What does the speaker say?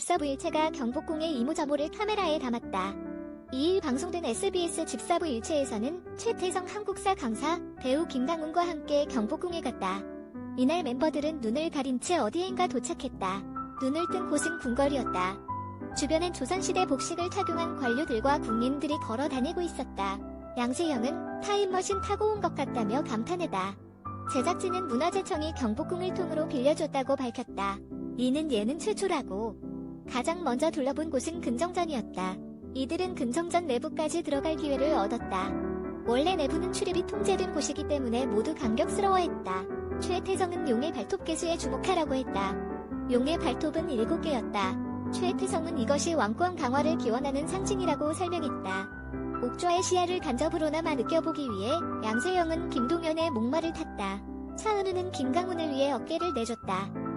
집사부일체가 경복궁의 이모저모를 카메라에 담았다. 2일 방송된 SBS 집사부일체에서는 최태성 한국사 강사, 배우 김강훈과 함께 경복궁에 갔다. 이날 멤버들은 눈을 가린 채 어디엔가 도착했다. 눈을 뜬 곳은 궁궐이었다. 주변엔 조선시대 복식을 착용한 관료들과 국민들이 걸어 다니고 있었다. 양세형은 타임머신 타고 온 것 같다며 감탄했다. 제작진은 문화재청이 경복궁을 통으로 빌려줬다고 밝혔다. 이는 예능 최초라고. 가장 먼저 둘러본 곳은 근정전이었다. 이들은 근정전 내부까지 들어갈 기회를 얻었다. 원래 내부는 출입이 통제된 곳이기 때문에 모두 감격스러워했다. 최태성은 용의 발톱 개수에 주목하라고 했다. 용의 발톱은 7개였다. 최태성은 이것이 왕권 강화를 기원하는 상징이라고 설명했다. 옥좌의 시야를 간접으로나마 느껴보기 위해 양세형은 김동현의 목마를 탔다. 차은우는 김강훈을 위해 어깨를 내줬다.